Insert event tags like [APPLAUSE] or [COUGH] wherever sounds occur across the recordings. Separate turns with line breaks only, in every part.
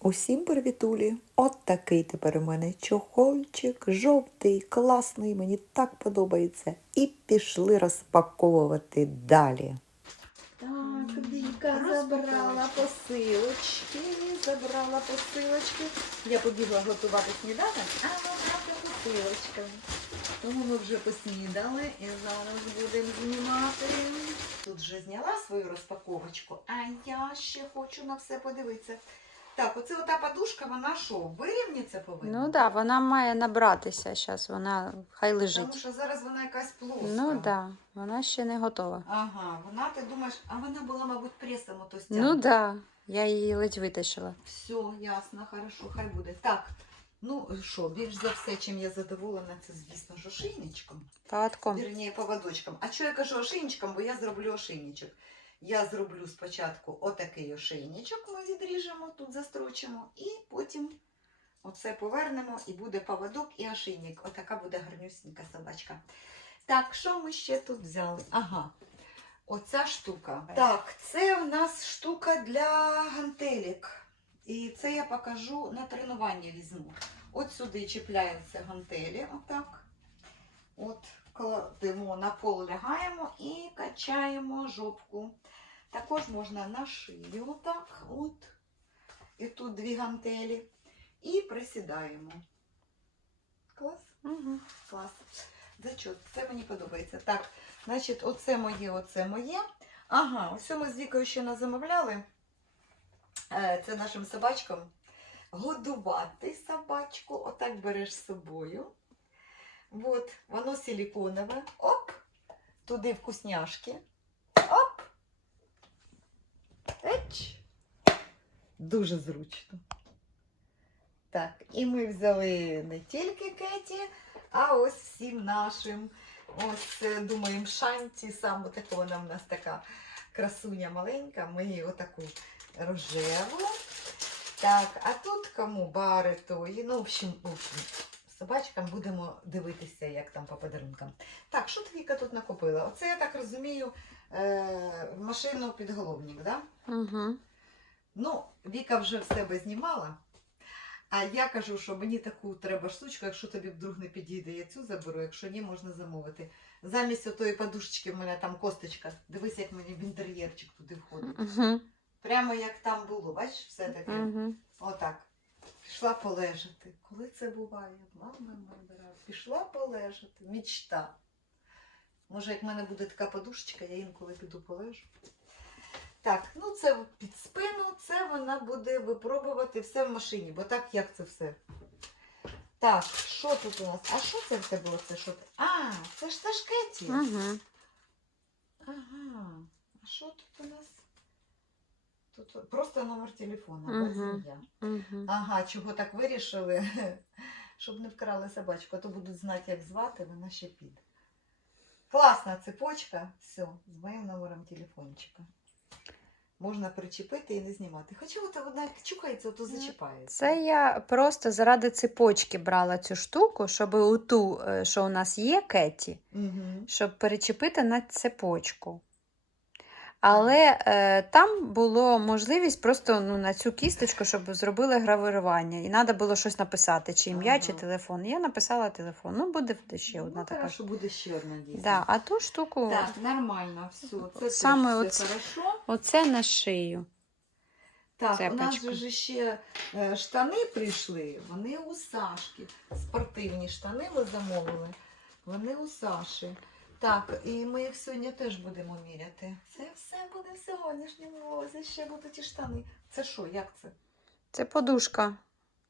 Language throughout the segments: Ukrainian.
Усім привітулі! От такий тепер у мене чохольчик, жовтий, класний, мені так подобається. І пішли розпаковувати далі. Так, Віка забрала посилочки, забрала посилочки. Я побігла готувати сніданок, а вона посилочка. Тому ми вже поснідали і зараз будемо знімати. Тут вже зняла свою розпаковочку, а я ще хочу на все подивитися. Так, оце ота подушка, вона що, вирівняться повинна?
Ну так, да, вона має набратися зараз, вона хай лежить.
Тому що зараз вона якась плоска.
Ну так, да, вона ще не готова.
Ага, вона, ти думаєш, а вона була, мабуть, пресом ото
Ну так, да, я її ледь витащила.
Все, ясно, хорошо, хай буде. Так, ну що, більш за все, чим я задоволена, це, звісно ж, ошейничком.
Поводком.
Вірніше, поводочком. А чого я кажу ошейничком? Бо я зроблю ошейничок. Я зроблю спочатку отакий ошейничок, ми відріжемо, тут застрочимо, і потім оце повернемо, і буде поводок і ошейник. Отака буде гарнюсінька собачка. Так, що ми ще тут взяли? Ага. Оця штука. Так, це в нас штука для гантелік. І це я покажу на тренування візьму. От сюди чіпляються гантелі, отак. От кладемо на пол, лягаємо і качаємо жопку. Також можна на шию, отак, от. І тут дві гантелі. І присідаємо. Клас?
Угу.
Клас. Зачот, це мені подобається. Так, значить, оце моє, оце моє. Ага, ось ми з Вікою ще не замовляли. Е, Це нашим собачкам. Годувати собачку, отак береш з собою. От, воно силіконове. Оп! Туди вкусняшки. Оп! Еч! Дуже зручно. Так, і ми взяли не тільки Кеті, а ось всім нашим. Ось е, думаємо, шанті, саме така вона в нас така красуня маленька. Ми її отаку рожеву. Так, а тут кому бари тої. Ну, в общем, в общем, собачкам будемо дивитися, як там по подарункам. Так, що ти Віка тут накупила? Оце, я так розумію, е, машину підголовник, да?
Угу.
Ну, Віка вже в себе знімала. А я кажу, що мені таку треба штучку, якщо тобі вдруг не підійде, я цю заберу, якщо ні, можна замовити. Замість отої подушечки в мене там косточка. Дивись, як мені в інтер'єрчик туди входить.
Угу.
Прямо як там було, бачиш, все таке.
Угу.
Отак. Пішла полежати. Коли це буває? Мама моя, пішла полежати. Мічта. Може, як в мене буде така подушечка, я інколи піду полежу. Так, ну це під спину, це вона буде випробувати все в машині, бо так як це все. Так, що тут у нас? А що це в тебе оце? Що ти? А, це ж ташкеті.
Угу.
Ага. А що тут у нас? Тут просто номер телефону,
Мгм.
без ім'я.
Угу.
Ага, чого так вирішили? [LAUGHS] Щоб не вкрали собачку, а то будуть знати, як звати, вона ще піде. Класна цепочка, все, з моїм номером телефончика. Можна причепити і не знімати. Хоча от вона чукається, то зачіпається.
Це я просто заради цепочки брала цю штуку, щоб у ту, е, що у нас є Кеті,
Угу.
щоб перечепити на цепочку. Але е, там було можливість просто ну, на цю кісточку, щоб зробили гравірування. І треба було щось написати, чи ім'я, чи телефон. Я написала телефон. Ну, буде ще одна
ну,
така.
хорошо, буде ще одна дійсно.
Да, а ту штуку,
Так, нормально, все. Це
Саме
теж
оце-
хорошо.
оце на шию.
Так, у нас
Цепочка.
же ще е, штани прийшли. Вони у Сашки. Спортивні штани ви замовили. Вони у Саші. Так, і ми їх сьогодні теж будемо міряти. Це все буде в сьогоднішньому влозі. Ще будуть і штани. Це що, як це?
Це подушка.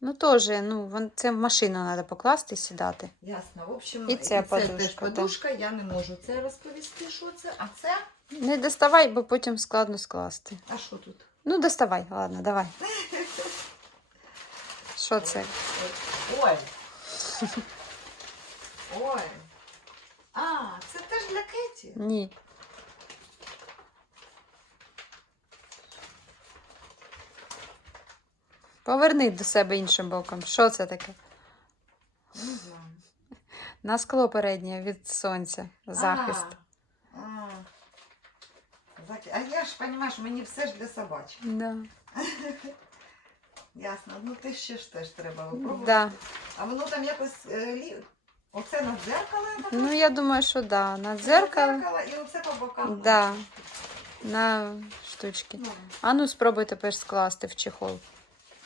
Ну, теж, ну, вон- це в машину треба покласти і сідати.
Ясно. В общем,
І це
теж
подушка, так.
подушка. Я не можу це розповісти, що це. А це?
Не доставай, бо потім складно скласти.
А що тут?
Ну, доставай, ладно, давай. [LAUGHS] Що це?
Ой. Ой. А, це теж для Кеті.
Ні. Поверни до себе іншим боком. Що це таке?
Не знаю.
На скло переднє від сонця. Захист.
А, а. А я ж, розумієш, мені все ж для собачки.
Да. [LAUGHS]
ясно. Ну ти ще ж теж треба випробувати.
Да.
А воно там якось е, лі... оце на дзеркало.
Ну, я думаю, що да. На дзеркало.
Дзеркало і оце по бокам.
Да. На штучки.
Ну,
А ну спробуй тепер скласти в чехол.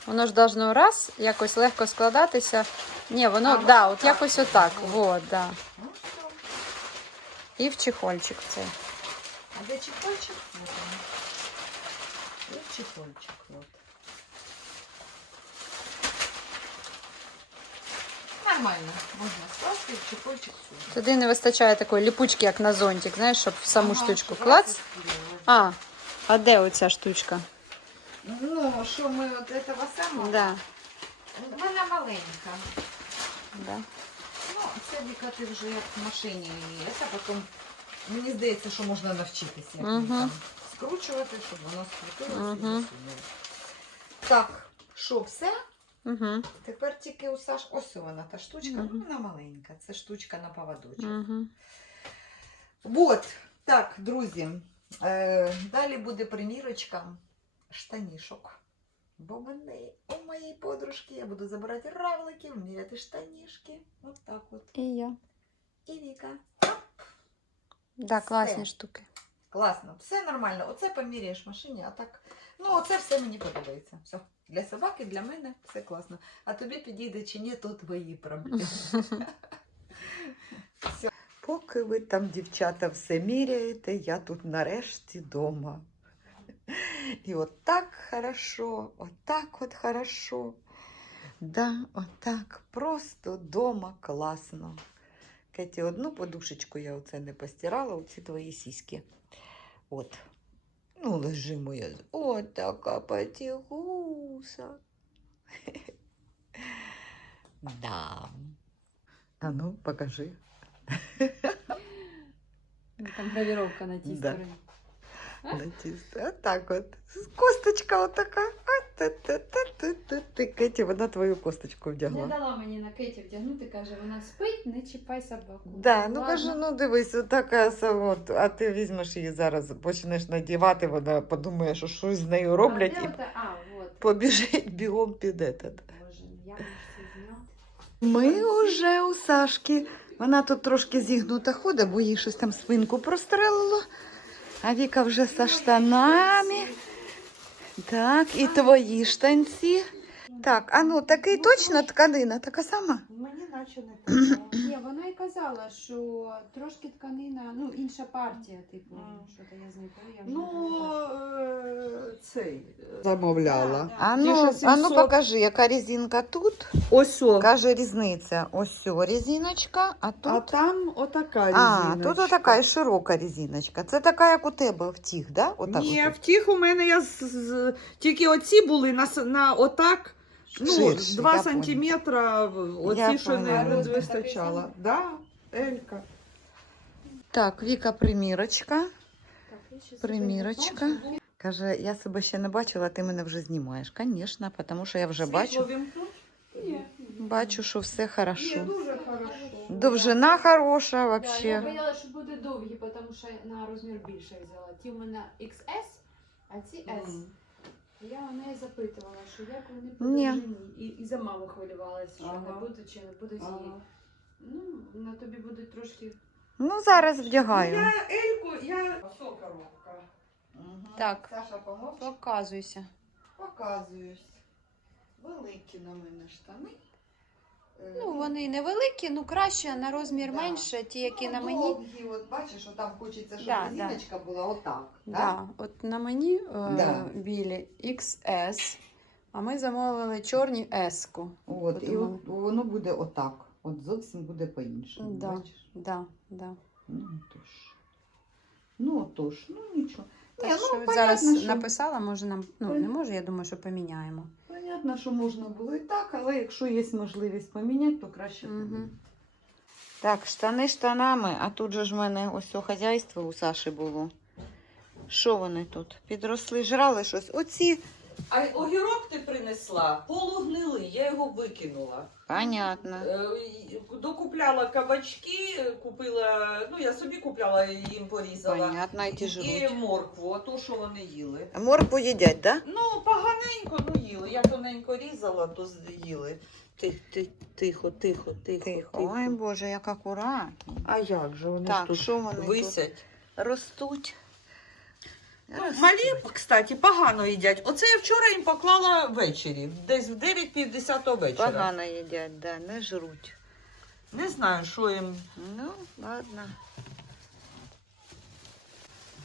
Воно ж должно раз якось легко складатися. Ні, воно,
А,
да, от
так.
якось отак.
Вот.
Да.
ну все.
І в чехольчик цей.
А де чехольчик? Вот он. І чехольчик. Вот. Нормально. Можна скласти чехольчик сюди.
Туди не вистачає такої ліпучки, як на зонтик, знаєш, щоб в саму
Ага,
штучку
щоб
клац. А, а де оця штучка?
Ну, що ми от этого самого?
Да.
Вона маленька.
Да.
Ну, це Віка, ти вже як в машині її. Це потім, мені здається, що можна навчитися. Як її
Мгм.
там скручувати, щоб воно скрутилося і
Мгм.
засунуло. Так, що все?
Угу.
Тепер тільки у Саш. Ось вона та штучка.
Мгм.
Ну, вона маленька. Це штучка на поводочок.
Угу.
Вот. Так, друзі. Е, далі буде примірочка штанішок. Бо мене у моєї подружки я буду забирати равликів, міряти штанішки. От так от.
І я.
І Віка.
Да, класні штуки.
Класно, все нормально. Оце поміряєш в машині, а так. Ну, оце все мені подобається. Все. Для собаки, для мене все класно. А тобі підійде чи ні, то твої проблеми. [LAUGHS] Все. Поки ви там, дівчата, все міряєте, я тут нарешті дома. І от так хорошо, отак от хорошо. Да, отак, просто дома класно. Кеті, одну подушечку я оце не постирала, оці твої сіськи. От. Ну, лежи моя. з- От така потягуса. [LAUGHS] Да. А ну, покажи.
Там гравіровка на
тій Да. Натисни. Отак от. Косточка отака. Кеті, вона твою косточку
Не дала мені на Кеті вдягнути, каже, вона спить, не чіпай собаку.
Да, ну кажу, ну дивись, отака сама, от, а ти візьмеш її зараз, почнеш надівати, вона подумає, що щось з нею роблять
а,
і побіжить бігом під этот.
Боже, я можу це зняти.
Ми вже у Сашки. Вона тут трошки зігнута ходить, бо їй щось там спинку прострелило. А Віка вже со штанами. Так, і твої штанці. Так, а ну такий точно тканина, така сама.
Мені наче не казала. [CLEARS THROAT]
Ні, вона й казала, що трошки тканина, ну, інша партія, типу,
Мгм.
що то я з нею кажу, я вже
Ну,
не пам'ятаю.
е, цей.
Замовляла.
Да, да.
А
Ті,
ну,
що
а ну
700.
покажи, яка резинка тут.
Ось о.
Каже різниця. Ось цю резиночка, а тут.
А там отака
А,
резиночка.
тут отака і широка резиночка. Це така, як у тебе втіх, да? Отак
Ні,
от.
втіх у мене я з, з- тільки оці були на, с- на отак. Ну,
Ширші,
2
я
сантиметра, в- оці, що не, не вистачало. Да, Елька.
Так, Віка примірочка. Примірочка. Каже, я себе ще не бачила, ти мене вже знімаєш. Звісно, тому що я вже бачу.
Ні.
Бачу, що все хорошо.
дуже хорошо.
Довжина хороша
Да, я
вообще.
боялася, що буде довгі, тому що я на розмір більше взяла. Ті у мене XS, а ці S.
Мгм.
Я у неї запитувала, що як вони
Ні.
довжині. І, і за маму хвилювалася, що
Ага.
не будуть чи не будуть її.
Ага.
Ну, на тобі будуть трошки.
Ну, зараз
Ну,
вдягаю.
Я Ельку, я... Сокоровка.
Так.
Саша, поможеш?
Показуйся.
Показуюсь. Великі на мене штани. Е,
Ну, вони невеликі, ну краще на розмір
Да.
менше, ті, які
ну,
на мені.
Довгі, от бачиш, що там хочеться, щоб
Да, да.
була отак.
Да, от на мені е,
Да.
білі XS, а ми замовили чорні S-ку.
От, і от воно буде отак. От зовсім буде по-іншому.
Да.
Бачиш?
Да, да.
Ну тож. Ну тож, ну нічого.
Так
Ні,
що
ну, понятно,
зараз
що,
написала, може нам. Ну, не може, я думаю, що поміняємо.
Понятно, що можна було і так, але якщо є можливість поміняти, то краще. Угу. Так, штани штанами, а тут же ж в мене ось хазяйство у Саші було. Що вони тут? Підросли, жрали щось. Оці.
А огірок ти принесла, полугнилий, я його викинула.
Понятно.
Е, Докупляла кабачки, купила, ну я собі купляла і їм порізала.
Понятно, і ті
І
жруть.
моркву, а то, що вони їли.
Моркву їдять, так? Да?
Ну, поганенько, ну їли.
я тоненько різала, то з'їли. Тихо, тихо, тихо, тихо,
Тихо. Ой, Боже, як акуратно.
А як же вони ж
Так,
тут
що вони
висять?
тут ростуть?
Ну, малі, кстати, погано їдять. Оце я вчора їм поклала ввечері, десь в 9-50 вечора.
Погано їдять, да, не жруть.
Не знаю, що їм.
Ну, ладно.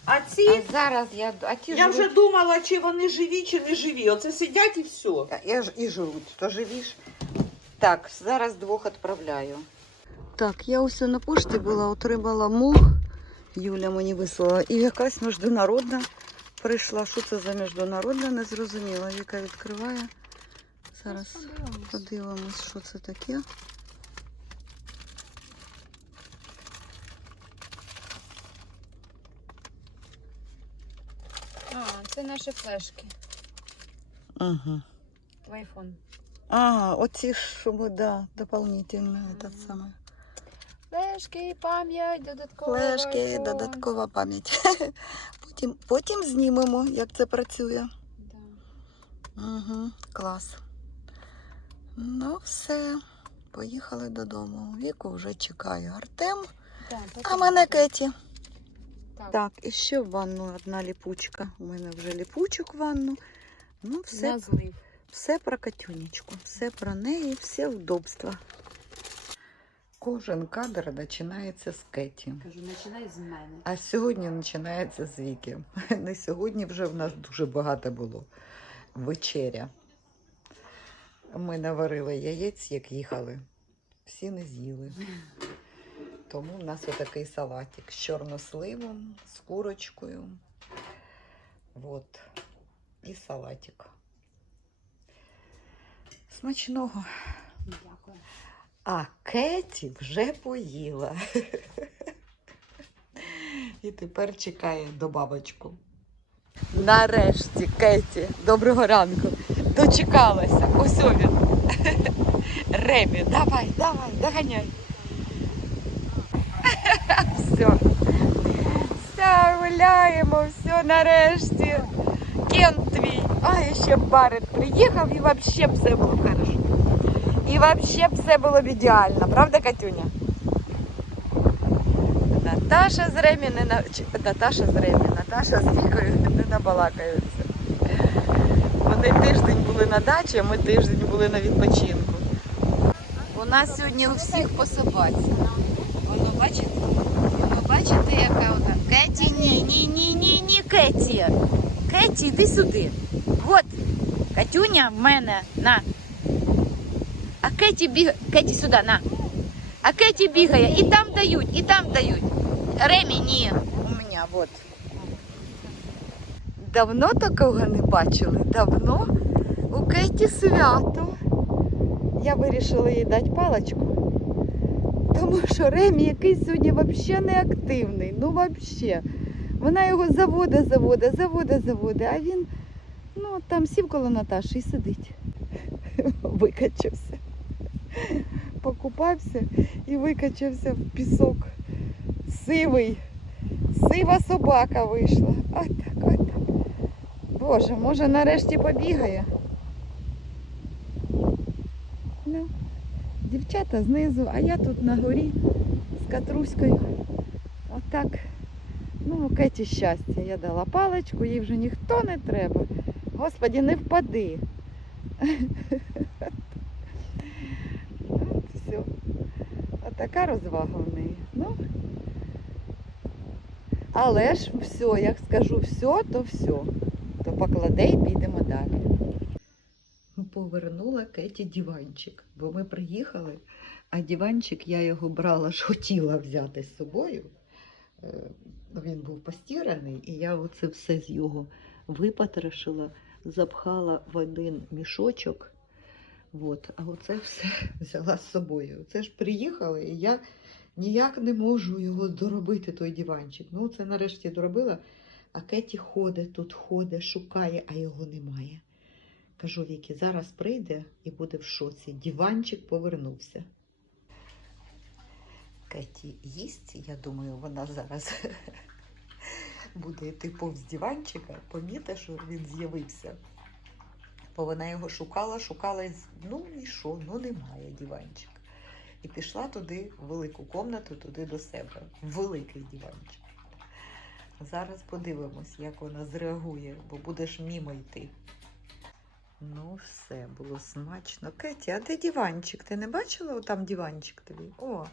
А ці,
А зараз я, а ті
я вже думала, чи вони живі, чи не живі. Оце сидять і все.
Я ж і жруть, то живіш. Так, зараз двох відправляю. Так, я усе на пошті була, отримала мух. Юля мені вислала. І якась міжнародна прийшла. Що це за міжнародна, не зрозуміла. Віка відкриває. Зараз подивимось, що це таке.
А, це наші флешки
Ага.
в iPhone.
А, оці ж, да, дополнительно, этот самий.
Флешки, пам'ять, додаткова.
Флешки, додаткова пам'ять. [LAUGHS] Потім, потім знімемо, як це працює.
Да.
Угу, клас. Ну, все. Поїхали додому. Віку вже чекає Артем,
Да,
а мене. Кеті.
Так.
Так, і ще в ванну одна ліпучка. У мене вже ліпучок в ванну. Ну, все, все про Катюнечку, все про неї, все удобства. Кожен кадр починається з Кеті.
Кажу, починай з мене.
А сьогодні починається з Віки. [LAUGHS] Не сьогодні вже в нас дуже багато було. Вечеря. Ми наварили яєць, як їхали. Всі не з'їли. Тому в нас отакий салатик з чорносливом, з курочкою. От. І салатик. Смачного.
Дякую.
А Кеті вже поїла. [LAUGHS] І тепер чекає добавочку. Нарешті, Кеті, доброго ранку. Дочекалася. Ось він. [LAUGHS] Ремі, давай, давай, доганяй. [LAUGHS] Все. Все, гуляємо, все нарешті. Кент твій. А, ще Барет приїхав і взагалі все було хорошо. І взагалі все було б ідеально, правда, Катюня? Наташа з Ремі не на... Наташа з Ремі, Наташа з Вікою не набалакаються. Вони тиждень були на дачі, а ми тиждень були на відпочинку. У нас сьогодні у всіх по собаці. Воно бачите? Воно бачите, яка вона? Кеті, ні, ні, ні, ні, ні, Кеті. Кеті, йди сюди. От, Катюня в мене, на. А Кеті бігає. Кеті сюди, на. А Кеті бігає. І там дають, і там дають. Ремі ні. У мене, от. Давно такого не бачили. Давно у Кеті свято. Я вирішила їй дати паличку. Тому що Ремі якийсь сьогодні взагалі не активний. Ну взагалі. Вона його заводить, заводить, заводить, заводить, а він ну, там сів коло Наташі і сидить. [LAUGHS] Викачався. [LAUGHS] Покупався і викачався в пісок. Сивий. Сива собака вийшла. Отак, отак. Боже, може нарешті побігає. Ну, дівчата знизу, а я тут на горі з катруською. Отак. Ну, Кеті щастя. Я дала паличку, їй вже ніхто не треба. Господі, не впади. [LAUGHS] От все. Отака розвага в неї. Ну. Але ж все, як скажу все, то все. То покладе і підемо далі. Повернула Кеті диванчик, бо ми приїхали, а диванчик я його брала, ж хотіла взяти з собою. Е, Він був постіраний, і я оце все з його випотрошила, запхала в один мішочок. От, а оце все [LAUGHS] взяла з собою. Це ж приїхали, і я ніяк не можу його доробити, той диванчик. Ну, це нарешті доробила. А Кеті ходить тут, ходить, шукає, а його немає. Кажу Вікі, зараз прийде і буде в шоці. Диванчик повернувся. Кеті їсть, я думаю, вона зараз [LAUGHS] буде йти повз диванчика, помітить, що він з'явився. Бо вона його шукала, шукала ну і що, ну немає диванчик. І пішла туди, в велику комнату, туди до себе. Великий диванчик. Зараз подивимось, як вона зреагує, бо будеш мімо йти. Ну, все, було смачно. Кеті, а де диванчик? Ти не бачила там диванчик тобі? О!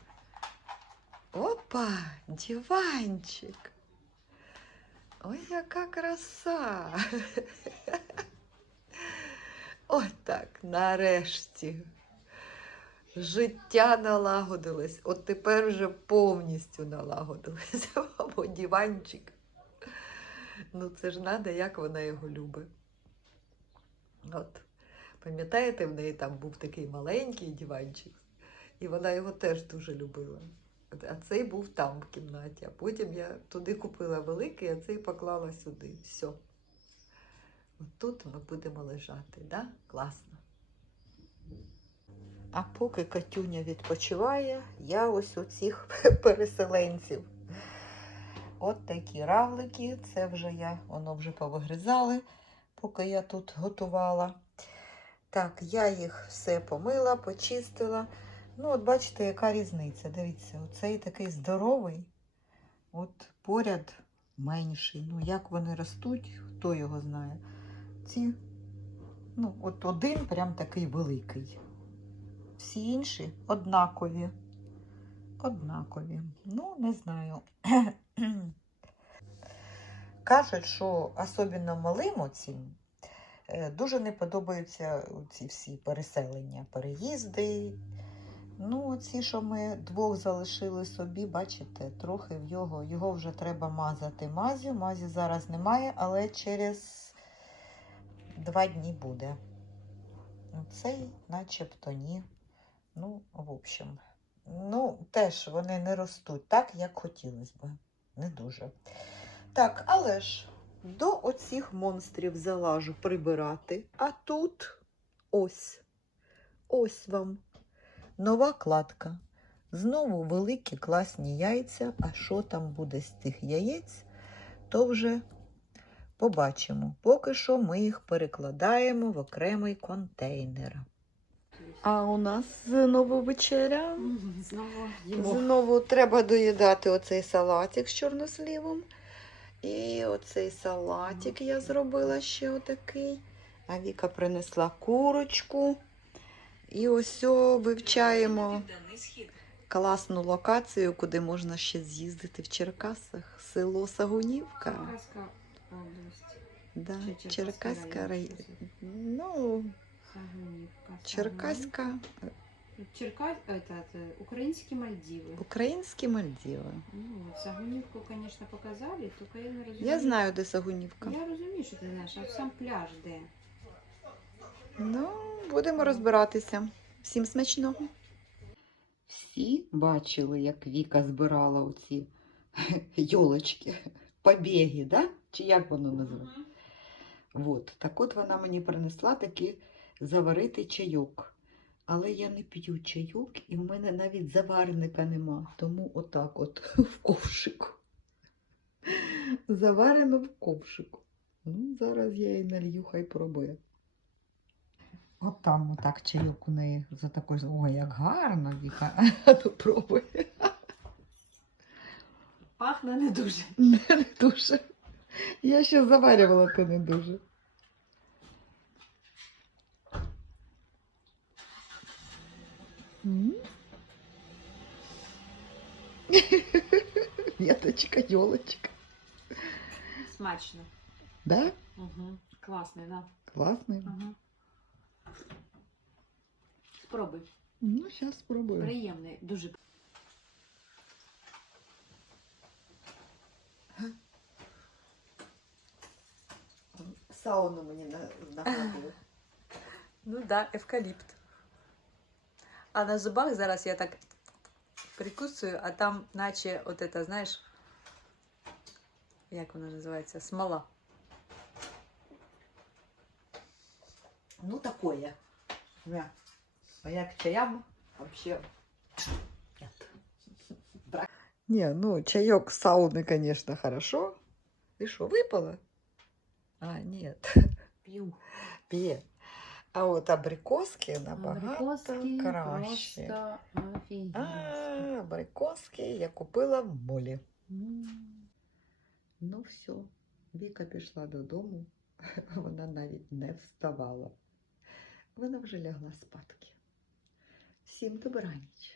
Опа! Диванчик! Ой, яка краса! [LAUGHS] Ось так, нарешті. Життя налагодилось. От тепер вже повністю налагодилось. [LAUGHS] Бо диванчик. Ну, це ж надо, як вона його любить. От. Пам'ятаєте, в неї там був такий маленький диванчик, і вона його теж дуже любила. А цей був там в кімнаті. А потім я туди купила великий, а цей поклала сюди. Все. Тут ми будемо лежати, да? Класно. А поки Катюня відпочиває, я ось у цих [LAUGHS] переселенців. От такі равлики, це вже я, воно вже повигризали, поки я тут готувала. Так, я їх все помила, почистила. Ну, от бачите, яка різниця. Дивіться, оцей такий здоровий, от поряд менший. Ну, як вони ростуть, хто його знає. Ці, ну, от один прям такий великий. Всі інші однакові. Однакові. Ну, не знаю. [CLEARS THROAT] Кажуть, що особливо малим оцім е, дуже не подобаються ці всі переселення, переїзди. Ну, ці, що ми двох залишили собі, бачите, трохи в його, його вже треба мазати мазю. Мазі зараз немає, але через два дні буде. Цей начебто ні. Ну, в общем, ну, теж вони не ростуть так, як хотілося б. Не дуже. Так, але ж до оцих монстрів залажу прибирати. А тут ось. Ось вам нова кладка. Знову великі класні яйця. А що там буде з тих яєць, то вже побачимо. Поки що ми їх перекладаємо в окремий контейнер. А у нас знову вечеря.
Знову
Знову треба доїдати оцей салатик з чорносливом. І оцей салатик я зробила ще отакий. А Віка принесла курочку. І ось вивчаємо класну локацію, куди можна ще з'їздити в Черкасах. Село Сагунівка
Черкаська область.
Да,
Чи Черкаський
Черкаська рай...
район,
Ну,
Сагунівка.
Черкаська,
Черкас, этот, э, украинские Мальдивы.
українські Мальдіви.
Ну, вот, Сагунівку, конечно, показали, только я не розумію.
Я знаю, де Сагунівка.
Я розумію, що ти знаєш, а сам пляж де?
Ну, будемо розбиратися. Всім смачного. Всі бачили, як Віка збирала оці [LAUGHS] йолочки, побіги, да? Чи як воно називається? От. Так от вона мені принесла таки заварити чайок. Але я не п'ю чайок, і в мене навіть заварника нема. Тому отак от [LAUGHS] в ковшику. Заварено в ковшику. Ну, зараз я їй налью, хай пробує. От там отак чайок у неї за такою. Ой, як гарно, Віка. [LAUGHS] Пробуй.
Пахне не дуже.
Не, не дуже. Я ще заварювала, то не дуже. Веточка, [LAUGHS] елочка.
Смачно.
Да?
Угу. Класний, да.
Классный.
Угу. Спробуй.
Ну, сейчас спробую.
Приємний, дуже.
Сауну мені нагадує. [LAUGHS]
Ну да, евкаліпт. А на зубах зараз я так прикусую, а там наче от это, знаєш, як воно називається? Смола.
Ну, такое. Да. А я к чаям вообще нет. Брак. Не, ну, чаек с сауны, конечно, хорошо. Ты что, выпала? А, нет.
П'ю. [LAUGHS]
Пе. А от абрикоски набагато
Абрикоски
краще.
просто
А, абрикоски я купила в молі.
М.
Ну все, Віка пішла додому, вона [LAUGHS] навіть не вставала. Вона вже лягла спадки. Всім добраніч.